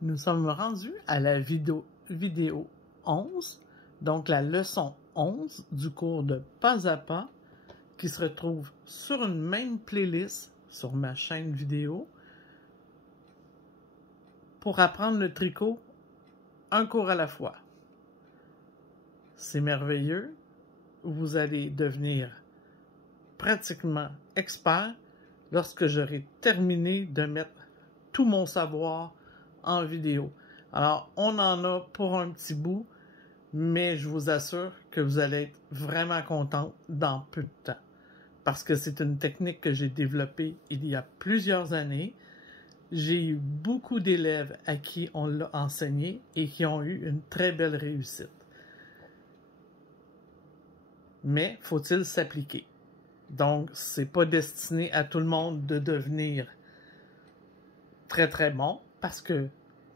Nous sommes rendus à la vidéo 11, donc la leçon 11 du cours de Pas à Pas, qui se retrouve sur une même playlist sur ma chaîne vidéo pour apprendre le tricot un cours à la fois. C'est merveilleux, vous allez devenir pratiquement expert lorsque j'aurai terminé de mettre tout mon savoir en vidéo. Alors, on en a pour un petit bout, mais je vous assure que vous allez être vraiment content dans peu de temps. Parce que c'est une technique que j'ai développée il y a plusieurs années. J'ai eu beaucoup d'élèves à qui on l'a enseigné et qui ont eu une très belle réussite. Mais faut-il s'appliquer? Donc, c'est pas destiné à tout le monde de devenir très très bon parce que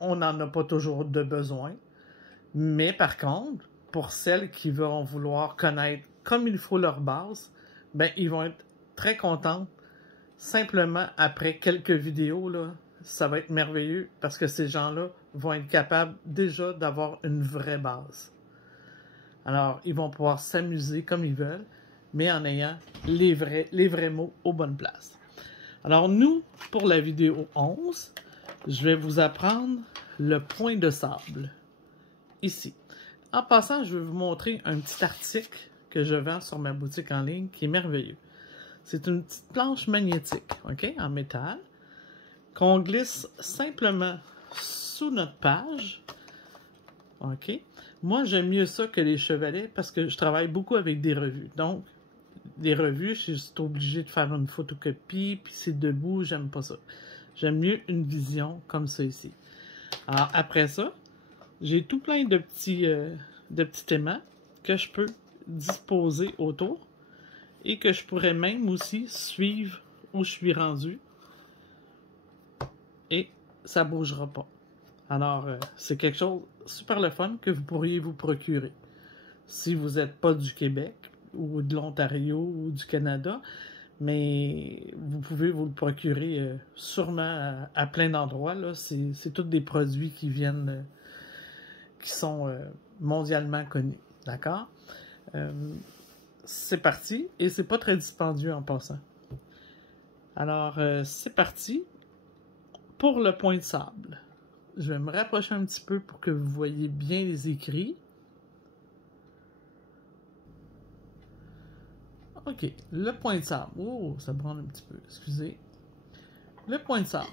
on n'en a pas toujours de besoin. Mais par contre, pour celles qui vont vouloir connaître comme il faut leur base, ben ils vont être très contents. Simplement après quelques vidéos, là, ça va être merveilleux parce que ces gens-là vont être capables déjà d'avoir une vraie base. Alors, ils vont pouvoir s'amuser comme ils veulent, mais en ayant les vrais mots aux bonnes places. Alors, nous, pour la vidéo 11, je vais vous apprendre le point de sable, ici. En passant, je vais vous montrer un petit article que je vends sur ma boutique en ligne qui est merveilleux. C'est une petite planche magnétique, ok, en métal, qu'on glisse simplement sous notre page, ok. Moi, j'aime mieux ça que les chevalets parce que je travaille beaucoup avec des revues. Donc, les revues, je suis juste obligé de faire une photocopie, puis c'est debout, j'aime pas ça. J'aime mieux une vision comme ça ici. Alors, après ça, j'ai tout plein de petits aimants que je peux disposer autour et que je pourrais même aussi suivre où je suis rendu et ça bougera pas. Alors, c'est quelque chose de super le fun que vous pourriez vous procurer. Si vous n'êtes pas du Québec ou de l'Ontario ou du Canada, mais vous pouvez vous le procurer sûrement à plein d'endroits. C'est tous des produits qui viennent, qui sont mondialement connus. D'accord? C'est parti, et c'est pas très dispendieux en passant. Alors, c'est parti pour le point de sable. Je vais me rapprocher un petit peu pour que vous voyez bien les écrits. Ok, le point de sable. Oh, ça brûle un petit peu, excusez. Le point de sable.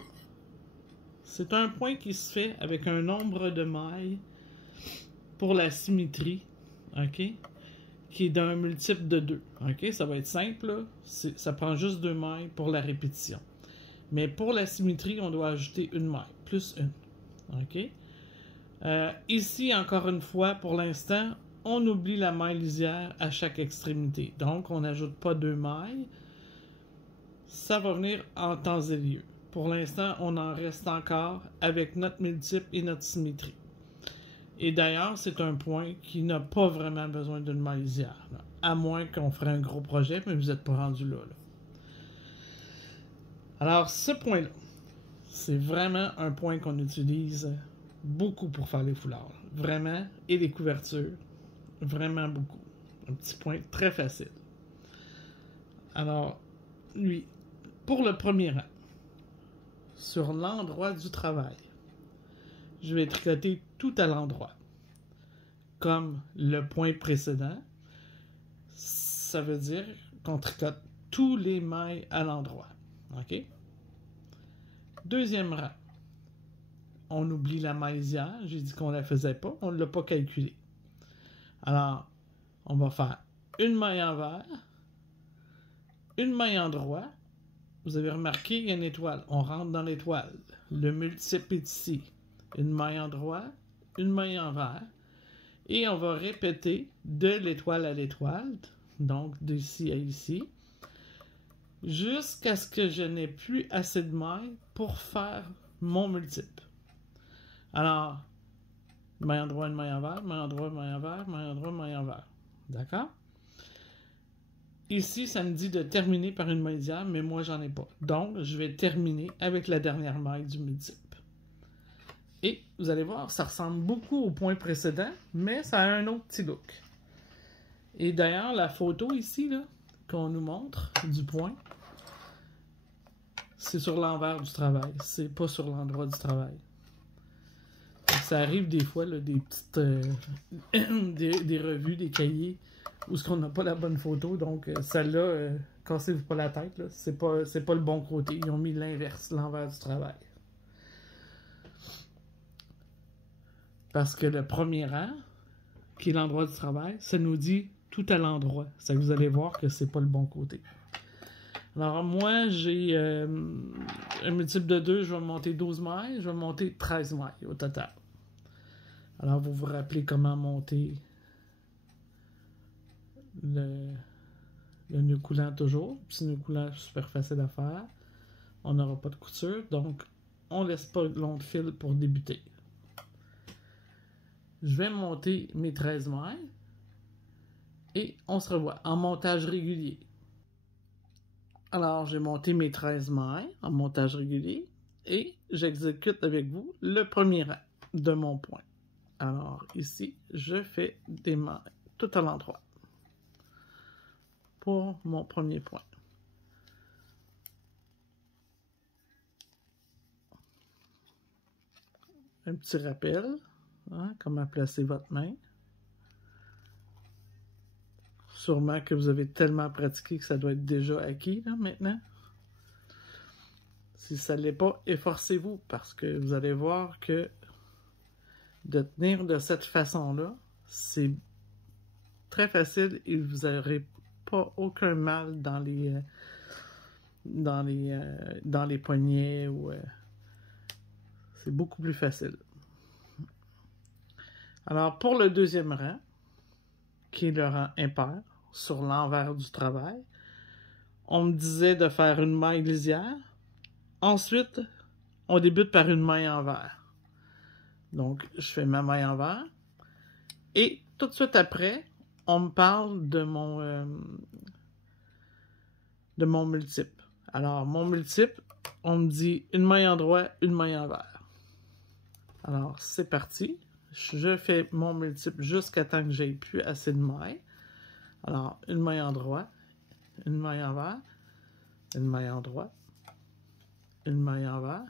C'est un point qui se fait avec un nombre de mailles pour la symétrie, ok, qui est d'un multiple de 2. Ok, ça va être simple, là. Ça prend juste 2 mailles pour la répétition. Mais pour la symétrie, on doit ajouter une maille, plus une. Ok. Ici, encore une fois, pour l'instant, on oublie la maille lisière à chaque extrémité. Donc, on n'ajoute pas 2 mailles. Ça va venir en temps et lieu. Pour l'instant, on en reste encore avec notre multiple et notre symétrie. Et d'ailleurs, c'est un point qui n'a pas vraiment besoin d'une maille lisière, là. À moins qu'on ferait un gros projet, mais vous n'êtes pas rendu là. Alors, ce point-là, c'est vraiment un point qu'on utilise beaucoup pour faire les foulards. Vraiment, et les couvertures, vraiment beaucoup. Un petit point très facile. Alors, lui, pour le premier rang, sur l'endroit du travail, je vais tricoter tout à l'endroit. Comme le point précédent, ça veut dire qu'on tricote tous les mailles à l'endroit. OK? Deuxième rang, on oublie la maille lisière. J'ai dit qu'on ne la faisait pas, on ne l'a pas calculée. Alors, on va faire une maille envers, une maille en droit. Vous avez remarqué, il y a une étoile. On rentre dans l'étoile. Le multiple est ici. Une maille en droit, une maille envers. Et on va répéter de l'étoile à l'étoile, donc d'ici à ici, jusqu'à ce que je n'ai plus assez de mailles pour faire mon multiple. Alors, maille en droit, une maille envers, maille en droit, maille envers, maille en droit, maille envers. D'accord? Ici, ça me dit de terminer par une maille lisière, mais moi, j'en ai pas. Donc, je vais terminer avec la dernière maille du multiple. Et vous allez voir, ça ressemble beaucoup au point précédent, mais ça a un autre petit look. Et d'ailleurs, la photo ici, là, qu'on nous montre du point, c'est sur l'envers du travail, c'est pas sur l'endroit du travail. Ça arrive des fois, là, des petites des revues, des cahiers, où ce qu'on n'a pas la bonne photo, donc celle-là, cassez-vous pas la tête, c'est pas le bon côté, ils ont mis l'inverse, l'envers du travail. Parce que le premier rang, qui est l'endroit du travail, ça nous dit tout à l'endroit. Ça vous allez voir que c'est pas le bon côté. Alors moi, j'ai un multiple de 2, je vais monter 12 mailles, je vais monter 13 mailles au total. Alors vous vous rappelez comment monter le nœud coulant toujours. Petit nœud coulant super facile à faire. On n'aura pas de couture, donc on laisse pas long de fil pour débuter. Je vais monter mes 13 mailles et on se revoit en montage régulier. Alors, j'ai monté mes 13 mailles en montage régulier et j'exécute avec vous le premier rang de mon point. Alors, ici, je fais des mailles tout à l'endroit pour mon premier point. Un petit rappel, hein, comment placer votre main. Sûrement que vous avez tellement pratiqué que ça doit être déjà acquis là, maintenant. Si ça ne l'est pas, efforcez-vous parce que vous allez voir que de tenir de cette façon-là, c'est très facile et vous n'aurez pas aucun mal dans les poignets ou c'est beaucoup plus facile. Alors pour le deuxième rang, qui est le rang impair, sur l'envers du travail, on me disait de faire une maille lisière. Ensuite, on débute par une maille envers. Donc, je fais ma maille envers. Et tout de suite après, on me parle de mon multiple. Alors, mon multiple, on me dit une maille en droit, une maille envers. Alors, c'est parti. Je fais mon multiple jusqu'à temps que j'aie plus assez de mailles. Alors, une maille en droit, une maille envers, une maille en droit, une maille envers.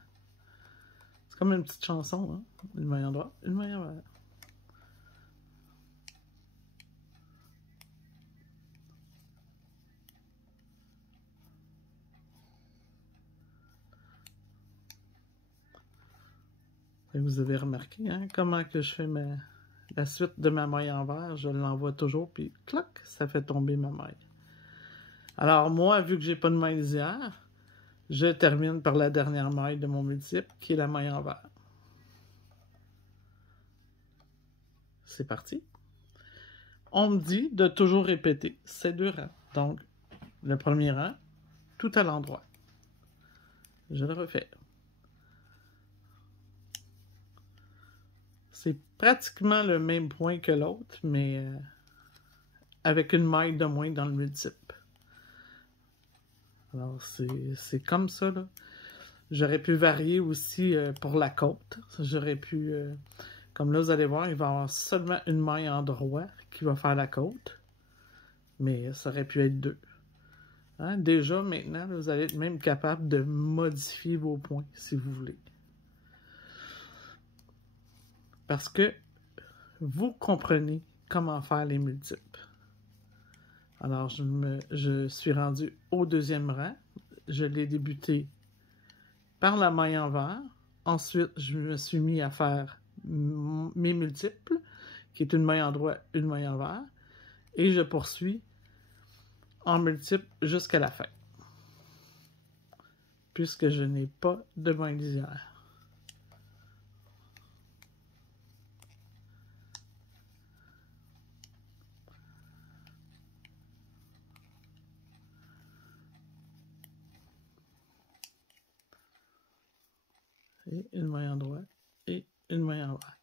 C'est comme une petite chanson, hein? Une maille en droit, une maille envers. Et vous avez remarqué, hein, comment que je fais la suite de ma maille envers, je l'envoie toujours, puis clac, ça fait tomber ma maille. Alors moi, vu que j'ai pas de maille lisière, je termine par la dernière maille de mon multiple, qui est la maille envers. C'est parti. On me dit de toujours répéter ces deux rangs. Donc, le premier rang, tout à l'endroit. Je le refais. C'est pratiquement le même point que l'autre, mais avec une maille de moins dans le multiple. Alors, c'est comme ça, là. J'aurais pu varier aussi pour la côte. J'aurais pu... comme là, vous allez voir, il va y avoir seulement une maille en droit qui va faire la côte. Mais ça aurait pu être deux. Hein? Déjà, maintenant, là, vous allez être même capable de modifier vos points, si vous voulez. Parce que vous comprenez comment faire les multiples. Alors, je suis rendu au deuxième rang. Je l'ai débuté par la maille envers. Ensuite, je me suis mis à faire mes multiples, qui est une maille en droit, une maille envers. Et je poursuis en multiple jusqu'à la fin. Puisque je n'ai pas de maille lisière. Et une maille en droit et une maille envers.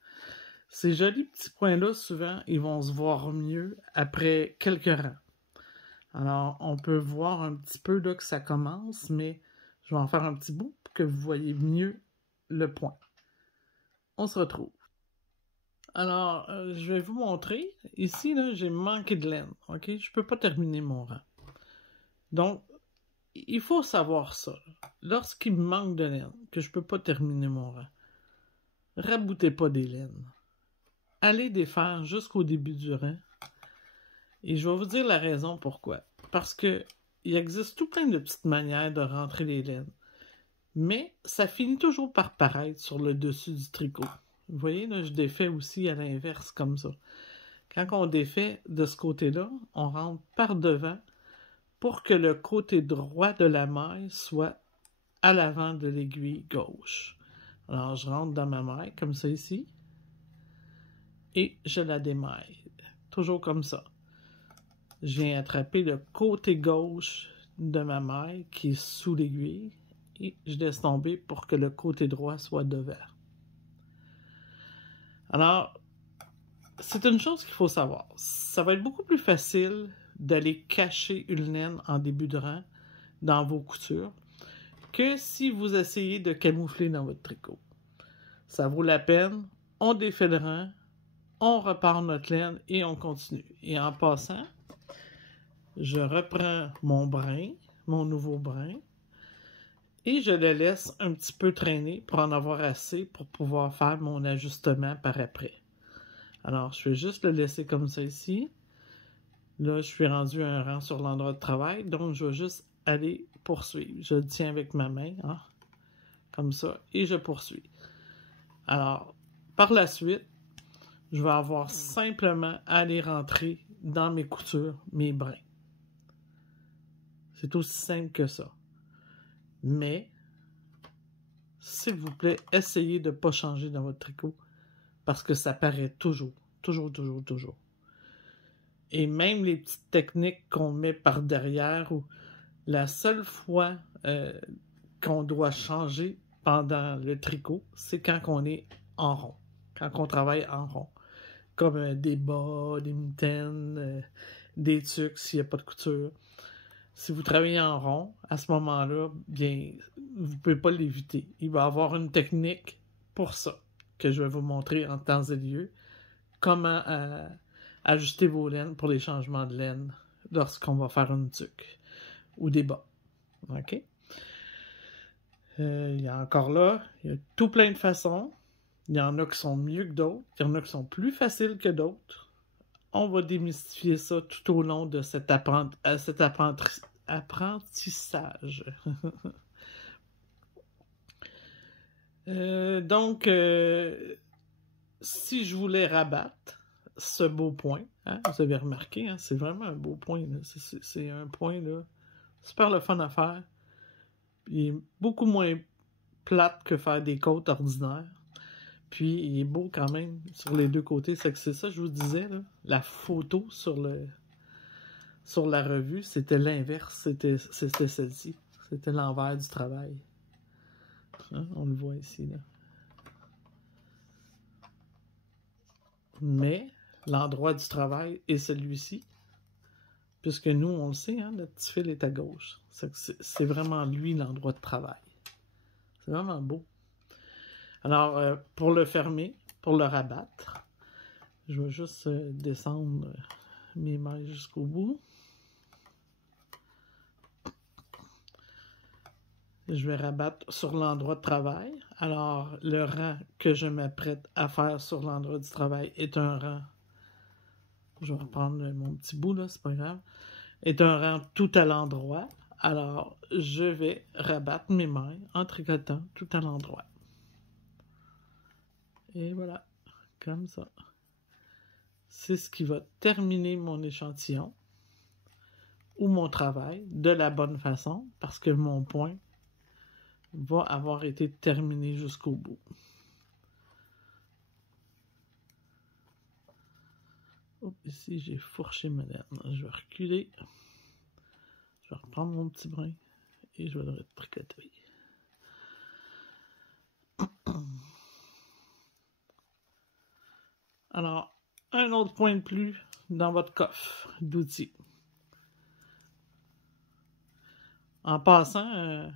Ces jolis petits points-là, souvent, ils vont se voir mieux après quelques rangs. Alors, on peut voir un petit peu là que ça commence, mais je vais en faire un petit bout pour que vous voyez mieux le point. on se retrouve. Alors, je vais vous montrer. Ici, là, j'ai manqué de laine. OK? Je peux pas terminer mon rang. Donc, il faut savoir ça. Lorsqu'il me manque de laine, que je peux pas terminer mon rang, raboutez pas des laines. Allez défaire jusqu'au début du rang. Et je vais vous dire la raison pourquoi. Parce que il existe tout plein de petites manières de rentrer les laines. Mais ça finit toujours par paraître sur le dessus du tricot. Vous voyez, là, je défais aussi à l'inverse, comme ça. Quand on défait de ce côté-là, on rentre par devant pour que le côté droit de la maille soit à l'avant de l'aiguille gauche. Alors, je rentre dans ma maille, comme ça ici, et je la démaille. Toujours comme ça. Je viens attraper le côté gauche de ma maille qui est sous l'aiguille et je laisse tomber pour que le côté droit soit devant. Alors, c'est une chose qu'il faut savoir. Ça va être beaucoup plus facile d'aller cacher une laine en début de rang dans vos coutures que si vous essayez de camoufler dans votre tricot. Ça vaut la peine. On défait le rang, on repart notre laine et on continue. Et en passant, je reprends mon brin, mon nouveau brin, et je le laisse un petit peu traîner pour en avoir assez pour pouvoir faire mon ajustement par après. Alors, je vais juste le laisser comme ça ici. Là, je suis rendu à un rang sur l'endroit de travail, donc je vais juste aller poursuivre. Je le tiens avec ma main, hein, comme ça, et je poursuis. Alors, par la suite, je vais avoir simplement à aller rentrer dans mes coutures, mes brins. C'est aussi simple que ça. Mais, s'il vous plaît, essayez de ne pas changer dans votre tricot parce que ça paraît toujours. Toujours. Et même les petites techniques qu'on met par derrière, où la seule fois qu'on doit changer pendant le tricot, c'est quand on est en rond, quand on travaille en rond. Comme des bas, des mitaines, des tucs s'il n'y a pas de couture. Si vous travaillez en rond, à ce moment-là, bien, vous ne pouvez pas l'éviter. Il va y avoir une technique pour ça, que je vais vous montrer en temps et lieu. Comment ajuster vos laines pour les changements de laine lorsqu'on va faire une tuque ou des bas. OK? Il y a encore là, il y a tout plein de façons. Il y en a qui sont mieux que d'autres. Il y en a qui sont plus faciles que d'autres. On va démystifier ça tout au long de cet apprentissage. Donc, si je voulais rabattre ce beau point, hein, vous avez remarqué, hein, c'est vraiment un beau point. C'est un point là, super le fun à faire. Il est beaucoup moins plate que faire des côtes ordinaires. Puis, il est beau quand même sur les deux côtés. C'est ça, je vous disais, là, la photo sur la revue, c'était l'inverse. C'était celle-ci. C'était l'envers du travail. Hein? On le voit ici, là. Mais, l'endroit du travail est celui-ci. Puisque nous, on le sait, hein, notre petit fil est à gauche. C'est vraiment lui, l'endroit de travail. C'est vraiment beau. Alors, pour le fermer, pour le rabattre, je vais juste descendre mes mailles jusqu'au bout. Je vais rabattre sur l'endroit de travail. Alors, le rang que je m'apprête à faire sur l'endroit du travail est un rang, je vais reprendre mon petit bout là, c'est pas grave, est un rang tout à l'endroit. Alors, je vais rabattre mes mailles en tricotant tout à l'endroit. Et voilà, comme ça. C'est ce qui va terminer mon échantillon ou mon travail de la bonne façon parce que mon point va avoir été terminé jusqu'au bout. Oh, ici, j'ai fourché ma laine. Je vais reculer. Je vais reprendre mon petit brin et je vais le tricoter. Alors, un autre point de plus dans votre coffre d'outils. En passant,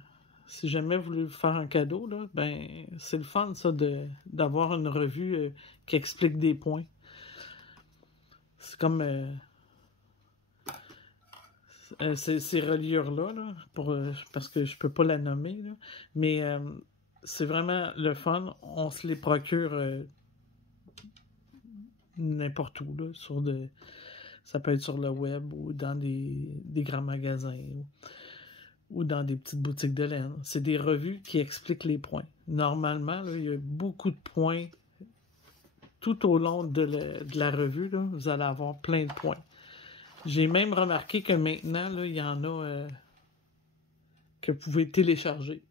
si jamais vous voulez vous faire un cadeau, là, ben, c'est le fun, ça, d'avoir une revue qui explique des points. C'est comme ces reliures-là, là, parce que je peux pas la nommer, là, mais c'est vraiment le fun. On se les procure n'importe où, là, ça peut être sur le web ou dans des grands magasins ou dans des petites boutiques de laine. C'est des revues qui expliquent les points. Normalement, là, il y a beaucoup de points tout au long de la revue. Là, vous allez avoir plein de points. J'ai même remarqué que maintenant, là, il y en a que vous pouvez télécharger.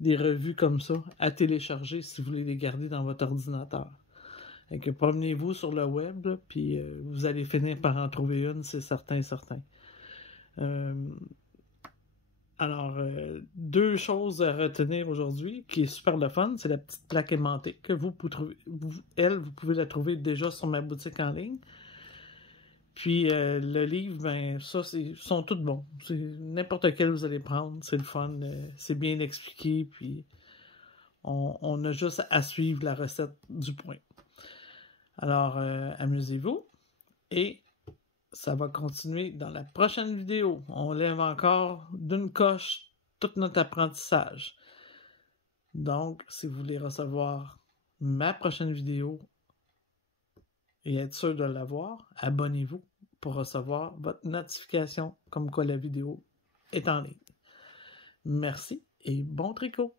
Des revues comme ça à télécharger si vous voulez les garder dans votre ordinateur. Et que promenez-vous sur le web, là, puis vous allez finir par en trouver une, c'est certain. Alors, deux choses à retenir aujourd'hui, qui est super le fun, c'est la petite plaque aimantée que vous pouvez la trouver déjà sur ma boutique en ligne. Puis le livre, ben ça, sont tous bons. C'est n'importe quel vous allez prendre, c'est le fun, c'est bien expliqué, puis on a juste à suivre la recette du point. Alors, amusez-vous, et ça va continuer dans la prochaine vidéo. On lève encore d'une coche tout notre apprentissage. Donc, si vous voulez recevoir ma prochaine vidéo et être sûr de l'avoir, abonnez-vous pour recevoir votre notification comme quoi la vidéo est en ligne. Merci et bon tricot!